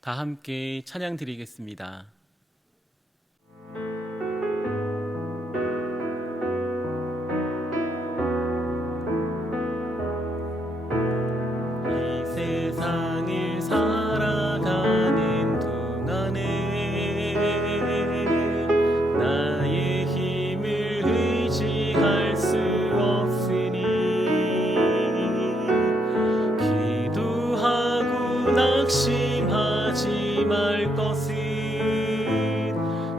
다 함께 찬양 드리겠습니다. 이 세상을 살아가는 동안에 나의 힘을 의지할 수 없으니 기도하고 낙심하지 말 것은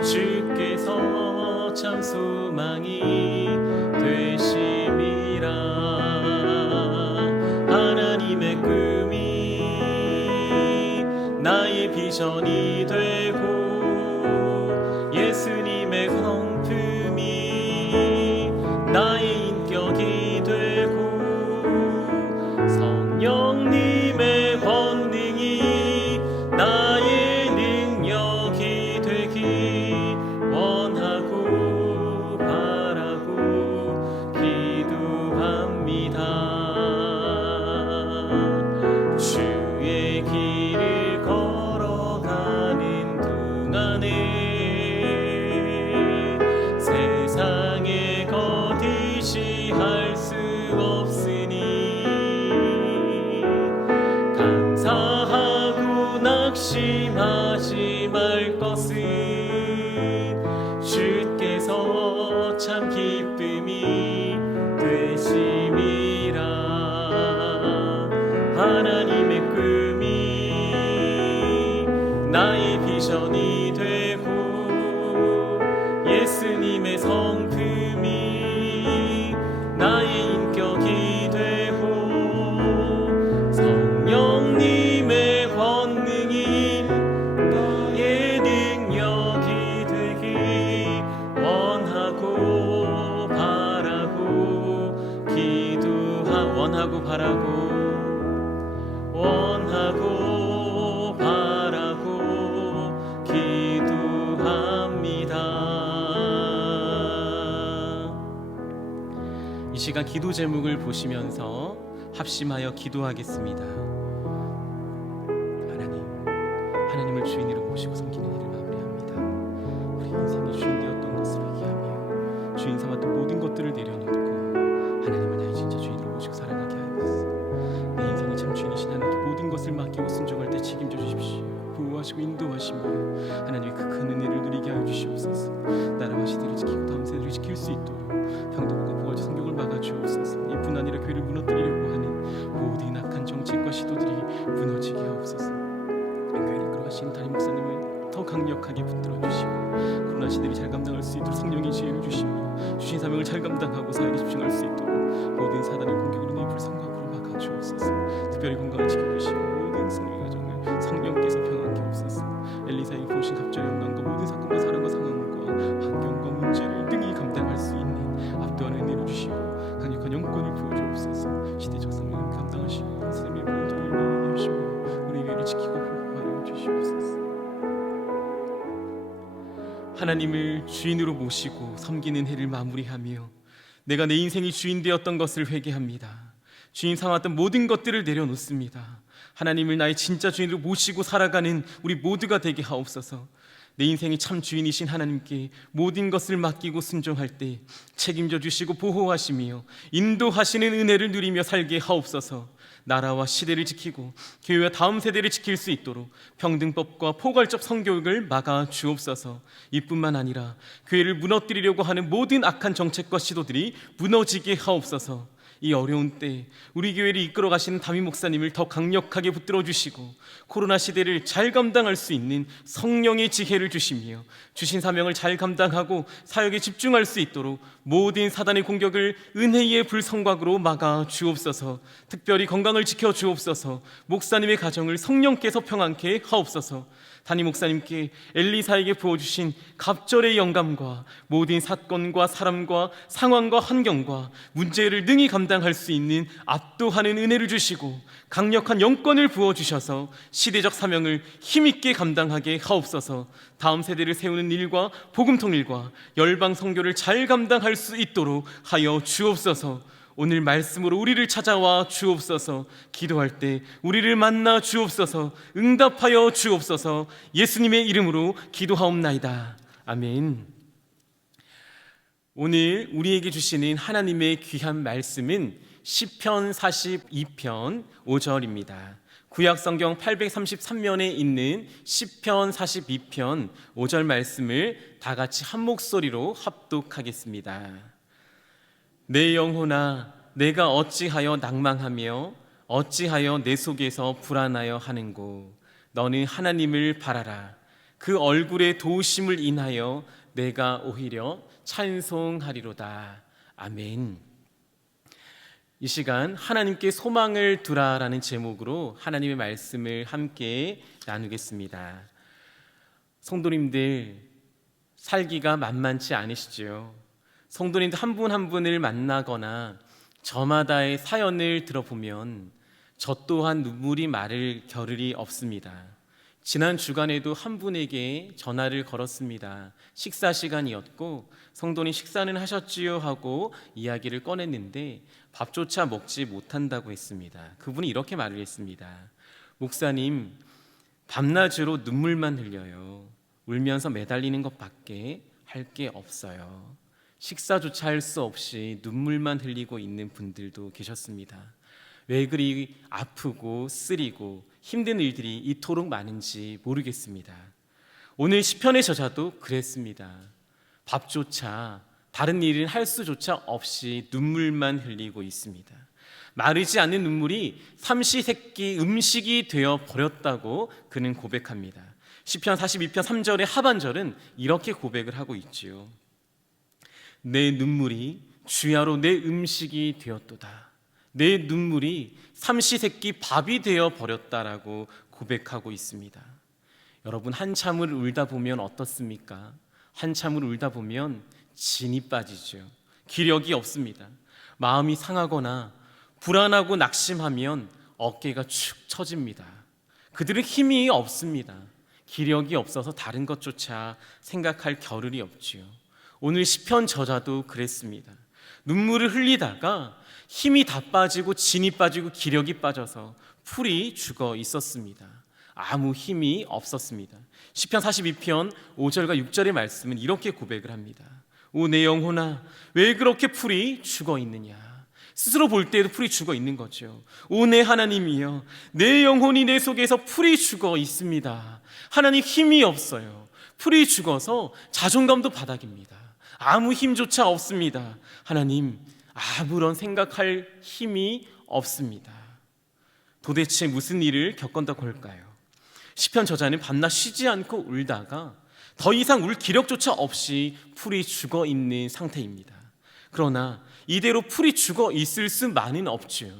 주께서 참 소망이 되심이라. 하나님의 꿈이 나의 비전이 되고 예수님의 성품이 나의 인격이 되고 성령님의 권능이 나의 능력이 되기 원하고 바라고 기도합니다. 주의 길을 걸어가는 동안에 세상에 거디시할 수 없으니 감사하고 낙심하지 말 것은 주께서 참 기쁨이 되심이라. 하나님의 꿈이 나의 비전이 되고 예수님의 성품이 나의 인격이 되고 성령님의 권능이 나의 능력이 되기 원하고 바라고 원하고 바라고 기도합니다. 이 시간 기도 제목을 보시면서 합심하여 기도하겠습니다. 하나님을 주인으로 모시고 섬기는 일을 마무리합니다. 우리 인생의 주인 되었던 것을 회개하며 주인 삼았던 모든 것들을 내려놓고 하나님을 나의 진짜 주인으로 모시고 살아가게 하옵소서. 내 인생이 참 주인이신 하나님께 모든 것을 맡기고 순종할 때 책임져 주십시오. 보호하시고 인도하시며 하나님의 그 큰 은혜를 누리게 하여 주시옵소서. 나라와 시대를 지키고 다음 세대를 지킬 수 있도록 평등과 부활자 성경을 막아주옵소서. 이뿐 아니라 교회를 무너뜨리려고 하는 모든 악한 정책과 시도들이 무너지게 하옵소서. 교회를 이끌어가시는 담임 목사님을 더 강력하게 붙들어 주시고 코로나 시대를 잘 감당할 수 있도록 성령의 지혜를 주시며 주신 사명을 잘 감당하고 사역에 집중할 수 있도록 모든 사단의 공격으로 너희 불성각으로 막아주옵소서. 특별히 건강을 지켜주시고 모든 승리의 가정을 성령께서 평안케 하옵소서. 엘리사에게 보신 갑절의 영광과 모든 사건과 사랑과 상황과 환경과 문제를 능히 감당할 수 있는 압도하는 은혜를 주시고 강력한 영권을 부어주옵소서. 시대적 상황을 감당하시고 하나님의 보호를 인도해 주시고 우리 교회를 지키고 보호하여 주시옵소서. 하나님을 주인으로 모시고 섬기는 해를 마무리하며 내가 내 인생이 주인 되었던 것을 회개합니다. 주인 삼았던 모든 것들을 내려놓습니다. 하나님을 나의 진짜 주인으로 모시고 살아가는 우리 모두가 되게 하옵소서. 내 인생이 참 주인이신 하나님께 모든 것을 맡기고 순종할 때 책임져 주시고 보호하시며 인도하시는 은혜를 누리며 살게 하옵소서. 나라와 시대를 지키고 교회와 다음 세대를 지킬 수 있도록 평등법과 포괄적 성교육을 막아 주옵소서. 이뿐만 아니라 교회를 무너뜨리려고 하는 모든 악한 정책과 시도들이 무너지게 하옵소서. 이 어려운 때 우리 교회를 이끌어 가시는 담임 목사님을 더 강력하게 붙들어 주시고 코로나 시대를 잘 감당할 수 있는 성령의 지혜를 주시며 주신 사명을 잘 감당하고 사역에 집중할 수 있도록 모든 사단의 공격을 은혜의 불성곽으로 막아 주옵소서. 특별히 건강을 지켜 주옵소서. 목사님의 가정을 성령께서 평안케 하옵소서. 담임 목사님께 엘리사에게 부어주신 갑절의 영감과 모든 사건과 사람과 상황과 환경과 문제를 능히 감당할 수 있는 압도하는 은혜를 주시고 강력한 영권을 부어주셔서 시대적 사명을 힘있게 감당하게 하옵소서. 다음 세대를 세우는 일과 복음 통일과 열방 선교를 잘 감당할 수 있도록 하여 주옵소서. 오늘 말씀으로 우리를 찾아와 주옵소서. 기도할 때 우리를 만나 주옵소서. 응답하여 주옵소서. 예수님의 이름으로 기도하옵나이다. 아멘. 오늘 우리에게 주시는 하나님의 귀한 말씀은 시편 42편 5절입니다. 구약성경 833면에 있는 시편 42편 5절 말씀을 다 같이 한 목소리로 합독하겠습니다. 내 영혼아, 내가 어찌하여 낭망하며 어찌하여 내 속에서 불안하여 하는고. 너는 하나님을 바라라. 그 얼굴의 도우심을 인하여 내가 오히려 찬송하리로다. 아멘. 이 시간 하나님께 소망을 두라라는 제목으로 하나님의 말씀을 함께 나누겠습니다. 성도님들, 살기가 만만치 않으시죠? 성도님들 한 분 한 분을 만나거나 저마다의 사연을 들어보면 저 또한 눈물이 마를 겨를이 없습니다. 지난 주간에도 한 분에게 전화를 걸었습니다. 식사 시간이었고 성도님 식사는 하셨지요? 하고 이야기를 꺼냈는데 밥조차 먹지 못한다고 했습니다. 그분이 이렇게 말을 했습니다. 목사님, 밤낮으로 눈물만 흘려요. 울면서 매달리는 것밖에 할 게 없어요. 식사조차 할 수 없이 눈물만 흘리고 있는 분들도 계셨습니다. 왜 그리 아프고 쓰리고 힘든 일들이 이토록 많은지 모르겠습니다. 오늘 시편의 저자도 그랬습니다. 밥조차 다른 일은 할 수조차 없이 눈물만 흘리고 있습니다. 마르지 않는 눈물이 삼시세끼 음식이 되어 버렸다고 그는 고백합니다. 시편 42편 3절의 하반절은 이렇게 고백을 하고 있지요. 내 눈물이 주야로 내 음식이 되었도다. 내 눈물이 삼시세끼 밥이 되어 버렸다라고 고백하고 있습니다. 여러분, 한참을 울다 보면 어떻습니까? 한참을 울다 보면 진이 빠지죠. 기력이 없습니다. 마음이 상하거나 불안하고 낙심하면 어깨가 축 처집니다. 그들은 힘이 없습니다. 기력이 없어서 다른 것조차 생각할 겨를이 없지요. 오늘 시편 저자도 그랬습니다. 눈물을 흘리다가 힘이 다 빠지고 진이 빠지고 기력이 빠져서 풀이 죽어 있었습니다. 아무 힘이 없었습니다. 시편 42편 5절과 6절의 말씀은 이렇게 고백을 합니다. 오, 내 영혼아, 왜 그렇게 풀이 죽어 있느냐. 스스로 볼 때에도 풀이 죽어 있는 거죠. 오, 내 하나님이여, 내 영혼이 내 속에서 풀이 죽어 있습니다. 하나님, 힘이 없어요. 풀이 죽어서 자존감도 바닥입니다. 아무 힘조차 없습니다. 하나님, 아무런 생각할 힘이 없습니다. 도대체 무슨 일을 겪었다고 할까요? 시편 저자는 밤낮 쉬지 않고 울다가 더 이상 울 기력조차 없이 풀이 죽어 있는 상태입니다. 그러나 이대로 풀이 죽어 있을 수만은 없지요.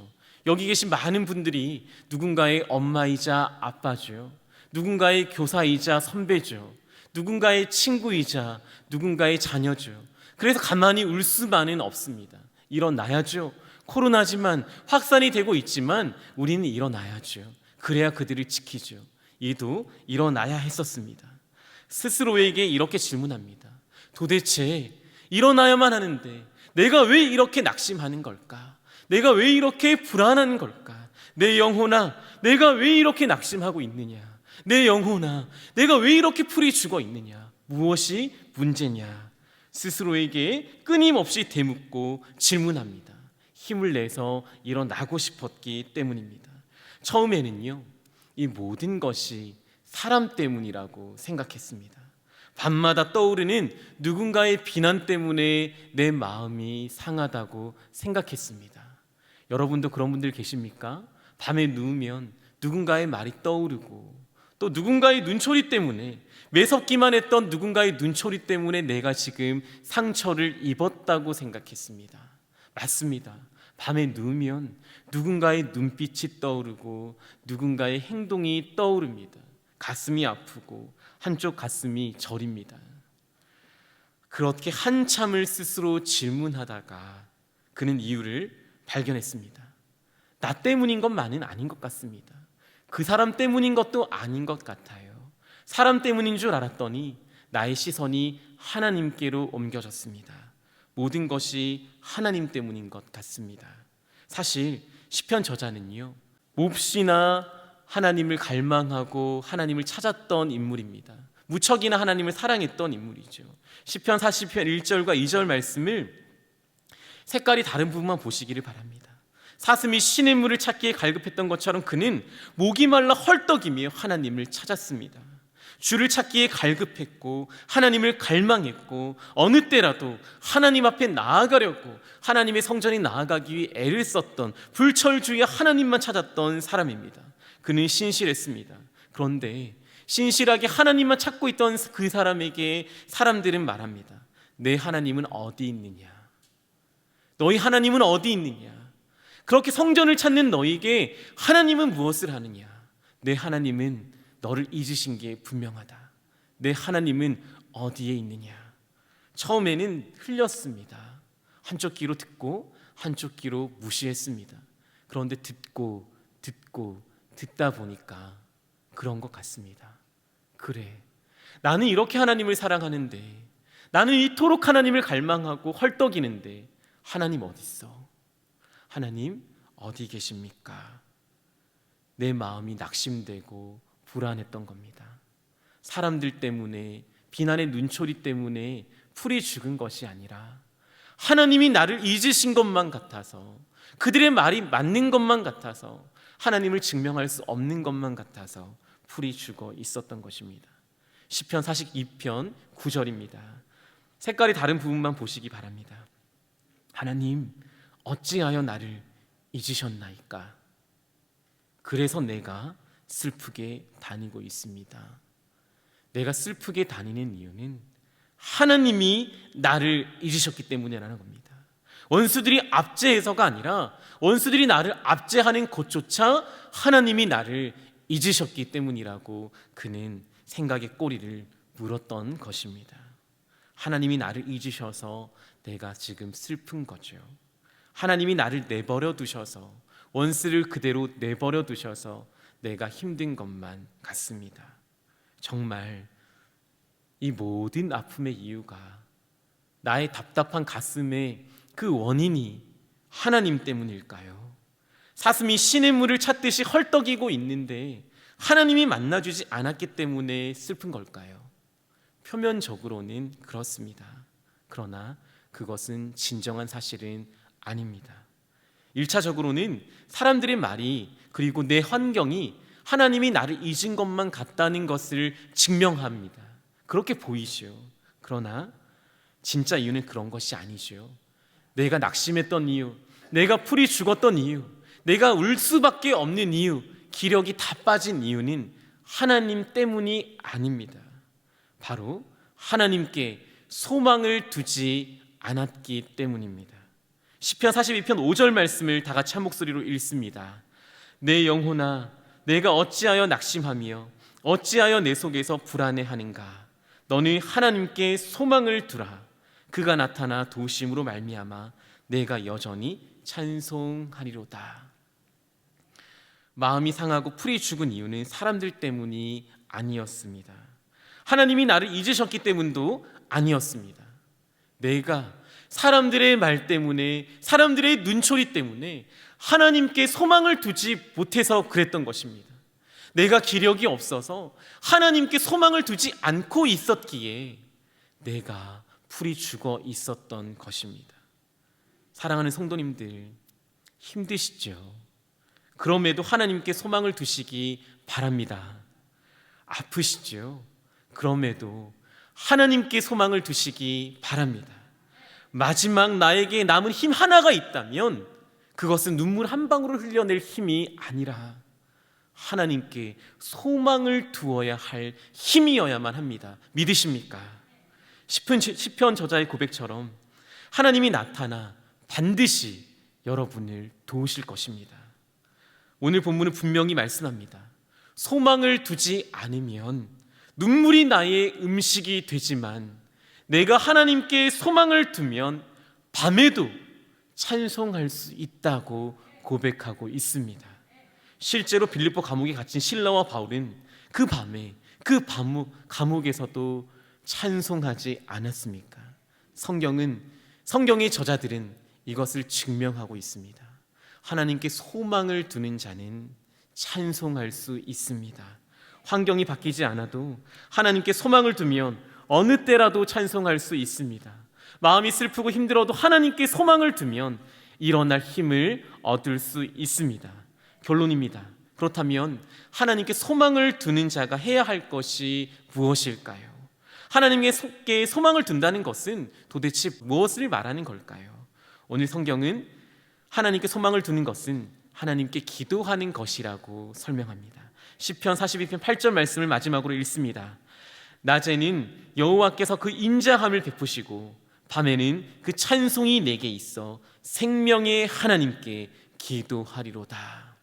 여기 계신 많은 분들이 누군가의 엄마이자 아빠죠. 누군가의 교사이자 선배죠. 누군가의 친구이자 누군가의 자녀죠. 그래서 가만히 울 수만은 없습니다. 일어나야죠. 코로나지만 확산이 되고 있지만 우리는 일어나야죠. 그래야 그들을 지키죠. 이도 일어나야 했었습니다. 스스로에게 이렇게 질문합니다. 도대체 일어나야만 하는데 내가 왜 이렇게 낙심하는 걸까? 내가 왜 이렇게 불안한 걸까? 내 영혼아, 내가 왜 이렇게 낙심하고 있느냐? 내 영혼아, 내가 왜 이렇게 풀이 죽어 있느냐? 무엇이 문제냐? 스스로에게 끊임없이 되묻고 질문합니다. 힘을 내서 일어나고 싶었기 때문입니다. 처음에는요, 이 모든 것이 사람 때문이라고 생각했습니다. 밤마다 떠오르는 누군가의 비난 때문에 내 마음이 상하다고 생각했습니다. 여러분도 그런 분들 계십니까? 밤에 누우면 누군가의 말이 떠오르고 또 누군가의 눈초리 때문에, 매섭기만 했던 누군가의 눈초리 때문에 내가 지금 상처를 입었다고 생각했습니다. 맞습니다. 밤에 누우면 누군가의 눈빛이 떠오르고 누군가의 행동이 떠오릅니다. 가슴이 아프고 한쪽 가슴이 저립니다. 그렇게 한참을 스스로 질문하다가 그는 이유를 발견했습니다. 나 때문인 것만은 아닌 것 같습니다. 그 사람 때문인 것도 아닌 것 같아요. 사람 때문인 줄 알았더니 나의 시선이 하나님께로 옮겨졌습니다. 모든 것이 하나님 때문인 것 같습니다. 사실 시편 저자는요, 몹시나 하나님을 갈망하고 하나님을 찾았던 인물입니다. 무척이나 하나님을 사랑했던 인물이죠. 시편 40편 1절과 2절 말씀을 색깔이 다른 부분만 보시기를 바랍니다. 사슴이 시냇물을 찾기에 갈급했던 것처럼 그는 목이 말라 헐떡이며 하나님을 찾았습니다. 주를 찾기에 갈급했고 하나님을 갈망했고 어느 때라도 하나님 앞에 나아가려고 하나님의 성전에 나아가기 위해 애를 썼던, 불철주야 하나님만 찾았던 사람입니다. 그는 신실했습니다. 그런데 신실하게 하나님만 찾고 있던 그 사람에게 사람들은 말합니다. 내 하나님은 어디 있느냐? 너희 하나님은 어디 있느냐? 그렇게 성전을 찾는 너희에게 하나님은 무엇을 하느냐? 내 하나님은 너를 잊으신 게 분명하다. 내 하나님은 어디에 있느냐? 처음에는 흘렸습니다. 한쪽 귀로 듣고 한쪽 귀로 무시했습니다. 그런데 듣다 보니까 그런 것 같습니다. 그래, 나는 이렇게 하나님을 사랑하는데, 나는 이토록 하나님을 갈망하고 헐떡이는데 하나님 어디 있어? 하나님 어디 계십니까? 내 마음이 낙심되고 불안했던 겁니다. 사람들 때문에, 비난의 눈초리 때문에 풀이 죽은 것이 아니라 하나님이 나를 잊으신 것만 같아서, 그들의 말이 맞는 것만 같아서, 하나님을 증명할 수 없는 것만 같아서 풀이 죽어 있었던 것입니다. 시편 42편 9절입니다. 색깔이 다른 부분만 보시기 바랍니다. 하나님 어찌하여 나를 잊으셨나이까? 그래서 내가 슬프게 다니고 있습니다. 내가 슬프게 다니는 이유는 하나님이 나를 잊으셨기 때문이라는 겁니다. 원수들이 압제해서가 아니라 원수들이 나를 압제하는 것조차 하나님이 나를 잊으셨기 때문이라고 그는 생각의 꼬리를 물었던 것입니다. 하나님이 나를 잊으셔서 내가 지금 슬픈 거죠. 하나님이 나를 내버려 두셔서, 원수를 그대로 내버려 두셔서 내가 힘든 것만 같습니다. 정말 이 모든 아픔의 이유가, 나의 답답한 가슴의 그 원인이 하나님 때문일까요? 사슴이 시냇물을 찾듯이 헐떡이고 있는데 하나님이 만나주지 않았기 때문에 슬픈 걸까요? 표면적으로는 그렇습니다. 그러나 그것은 진정한 사실은 아닙니다. 1차적으로는 사람들의 말이, 그리고 내 환경이 하나님이 나를 잊은 것만 같다는 것을 증명합니다. 그렇게 보이죠. 그러나 진짜 이유는 그런 것이 아니죠. 내가 낙심했던 이유, 내가 풀이 죽었던 이유, 내가 울 수밖에 없는 이유, 기력이 다 빠진 이유는 하나님 때문이 아닙니다. 바로 하나님께 소망을 두지 않았기 때문입니다. 시편 42편 5절 말씀을 다 같이 한 목소리로 읽습니다. 내 영혼아, 내가 어찌하여 낙심하며 어찌하여 내 속에서 불안해하는가? 너는 하나님께 소망을 두라. 그가 나타나 도우심으로 말미암아 내가 여전히 찬송하리로다. 마음이 상하고 풀이 죽은 이유는 사람들 때문이 아니었습니다. 하나님이 나를 잊으셨기 때문도 아니었습니다. 내가 사람들의 말 때문에, 사람들의 눈초리 때문에 하나님께 소망을 두지 못해서 그랬던 것입니다. 내가 기력이 없어서 하나님께 소망을 두지 않고 있었기에 내가 풀이 죽어 있었던 것입니다. 사랑하는 성도님들, 힘드시죠? 그럼에도 하나님께 소망을 두시기 바랍니다. 아프시죠? 그럼에도 하나님께 소망을 두시기 바랍니다. 마지막 나에게 남은 힘 하나가 있다면 그것은 눈물 한 방울을 흘려낼 힘이 아니라 하나님께 소망을 두어야 할 힘이어야만 합니다. 믿으십니까? 시편 저자의 고백처럼 하나님이 나타나 반드시 여러분을 도우실 것입니다. 오늘 본문은 분명히 말씀합니다. 소망을 두지 않으면 눈물이 나의 음식이 되지만 내가 하나님께 소망을 두면 밤에도 찬송할 수 있다고 고백하고 있습니다. 실제로 빌립보 감옥에 갇힌 실라와 바울은 그 밤에 감옥에서도 찬송하지 않았습니까? 성경은 성경의 저자들은 이것을 증명하고 있습니다. 하나님께 소망을 두는 자는 찬송할 수 있습니다. 환경이 바뀌지 않아도 하나님께 소망을 두면 어느 때라도 찬송할 수 있습니다. 마음이 슬프고 힘들어도 하나님께 소망을 두면 일어날 힘을 얻을 수 있습니다. 결론입니다. 그렇다면 하나님께 소망을 두는 자가 해야 할 것이 무엇일까요? 하나님께 소망을 둔다는 것은 도대체 무엇을 말하는 걸까요? 오늘 성경은 하나님께 소망을 두는 것은 하나님께 기도하는 것이라고 설명합니다. 시편 42편 8절 말씀을 마지막으로 읽습니다. 낮에는 여호와께서 그 인자함을 베푸시고 밤에는 그 찬송이 내게 있어 생명의 하나님께 기도하리로다.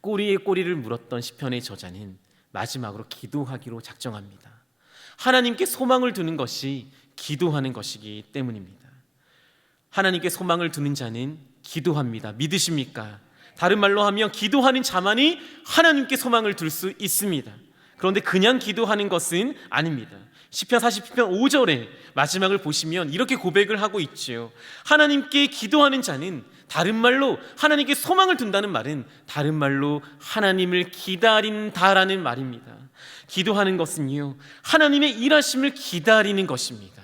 꼬리에 꼬리를 물었던 시편의 저자는 마지막으로 기도하기로 작정합니다. 하나님께 소망을 두는 것이 기도하는 것이기 때문입니다. 하나님께 소망을 두는 자는 기도합니다. 믿으십니까? 다른 말로 하면 기도하는 자만이 하나님께 소망을 둘 수 있습니다. 그런데 그냥 기도하는 것은 아닙니다. 시편 40편 5절에 마지막을 보시면 이렇게 고백을 하고 있지요. 하나님께 기도하는 자는, 다른 말로 하나님께 소망을 둔다는 말은 다른 말로 하나님을 기다린다라는 말입니다. 기도하는 것은요, 하나님의 일하심을 기다리는 것입니다.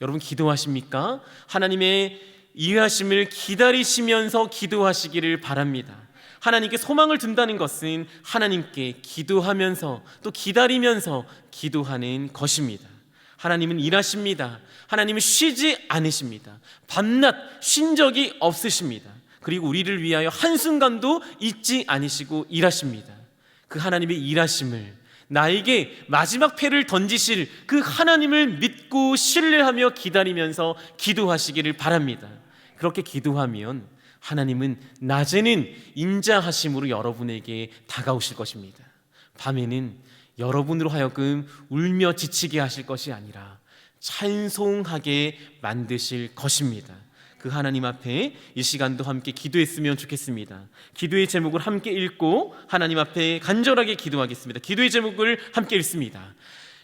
여러분 기도하십니까? 하나님의 일하심을 기다리시면서 기도하시기를 바랍니다. 하나님께 소망을 둔다는 것은 하나님께 기도하면서 또 기다리면서 기도하는 것입니다. 하나님은 일하십니다. 하나님은 쉬지 않으십니다. 밤낮 쉰 적이 없으십니다. 그리고 우리를 위하여 한순간도 잊지 않으시고 일하십니다. 그 하나님의 일하심을, 나에게 마지막 패를 던지실 그 하나님을 믿고 신뢰하며 기다리면서 기도하시기를 바랍니다. 그렇게 기도하면 하나님은 낮에는 인자하심으로 여러분에게 다가오실 것입니다. 밤에는 여러분으로 하여금 울며 지치게 하실 것이 아니라 찬송하게 만드실 것입니다. 그 하나님 앞에 이 시간도 함께 기도했으면 좋겠습니다. 기도의 제목을 함께 읽고 하나님 앞에 간절하게 기도하겠습니다. 기도의 제목을 함께 읽습니다.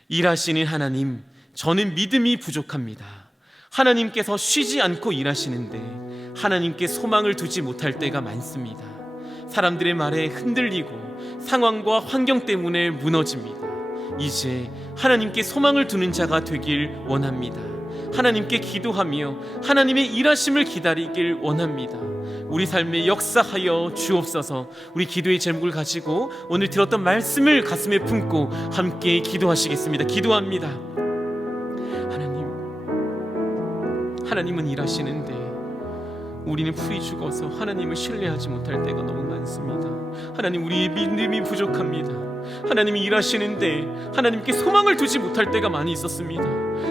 일하시는 하나님, 저는 믿음이 부족합니다. 하나님께서 쉬지 않고 일하시는데 하나님께 소망을 두지 못할 때가 많습니다. 사람들의 말에 흔들리고 상황과 환경 때문에 무너집니다. 이제 하나님께 소망을 두는 자가 되길 원합니다. 하나님께 기도하며 하나님의 일하심을 기다리길 원합니다. 우리 삶에 역사하여 주옵소서. 우리 기도의 제목을 가지고 오늘 들었던 말씀을 가슴에 품고 함께 기도하시겠습니다. 기도합니다. 하나님은 일하시는데 우리는 풀이 죽어서 하나님을 신뢰하지 못할 때가 너무 많습니다. 하나님, 우리의 믿음이 부족합니다. 하나님이 일하시는데 하나님께 소망을 두지 못할 때가 많이 있었습니다.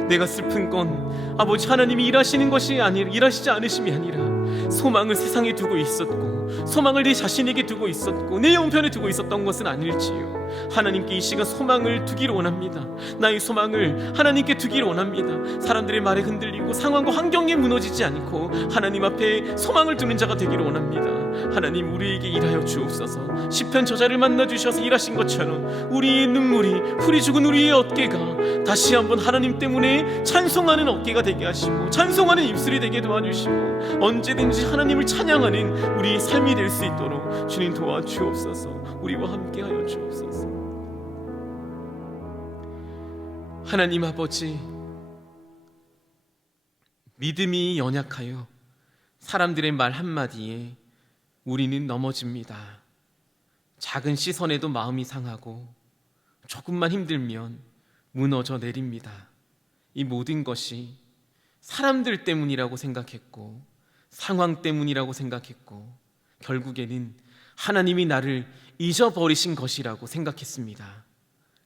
내가 슬픈 건 아버지 하나님이 일하시는 것이 아니라, 일하시지 않으심이 아니라 소망을 세상에 두고 있었고 소망을 내 자신에게 두고 있었고 내 형편에 두고 있었던 것은 아닐지요. 하나님께 이 시간 소망을 두기를 원합니다. 나의 소망을 하나님께 두기를 원합니다. 사람들의 말에 흔들리고 상황과 환경에 무너지지 않고 하나님 앞에 소망을 두는 자가 되기를 원합니다. 하나님, 우리에게 일하여 주옵소서. 시편 저자를 만나 주셔서 일하신 것처럼 우리의 눈물이, 풀이 죽은 우리의 어깨가 다시 한번 하나님 때문에 찬송하는 어깨가 되게 하시고 찬송하는 입술이 되게 도와주시고 언제든지 하나님을 찬양하는 우리의 삶이 될 수 있도록 주님 도와주옵소서. 우리와 함께하여 주옵소서. 하나님 아버지, 믿음이 연약하여 사람들의 말 한마디에 우리는 넘어집니다. 작은 시선에도 마음이 상하고 조금만 힘들면 무너져 내립니다. 이 모든 것이 사람들 때문이라고 생각했고 상황 때문이라고 생각했고 결국에는 하나님이 나를 잊어버리신 것이라고 생각했습니다.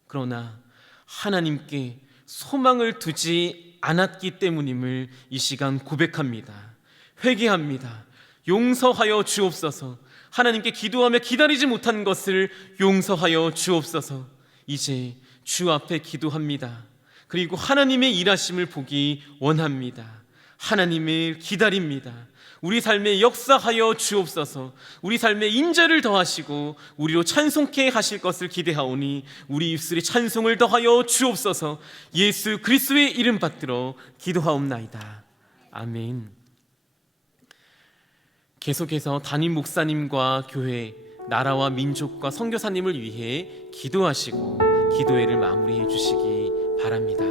그러나 하나님께 소망을 두지 않았기 때문임을 이 시간 고백합니다. 회개합니다. 용서하여 주옵소서. 하나님께 기도하며 기다리지 못한 것을 용서하여 주옵소서. 이제 주 앞에 기도합니다. 그리고 하나님의 일하심을 보기 원합니다. 하나님을 기다립니다. 우리 삶에 역사하여 주옵소서. 우리 삶에 인자를 더하시고 우리로 찬송케 하실 것을 기대하오니 우리 입술에 찬송을 더하여 주옵소서. 예수 그리스도의 이름 받들어 기도하옵나이다. 아멘. 계속해서 담임 목사님과 교회, 나라와 민족과 선교사님을 위해 기도하시고 기도회를 마무리해 주시기 바랍니다.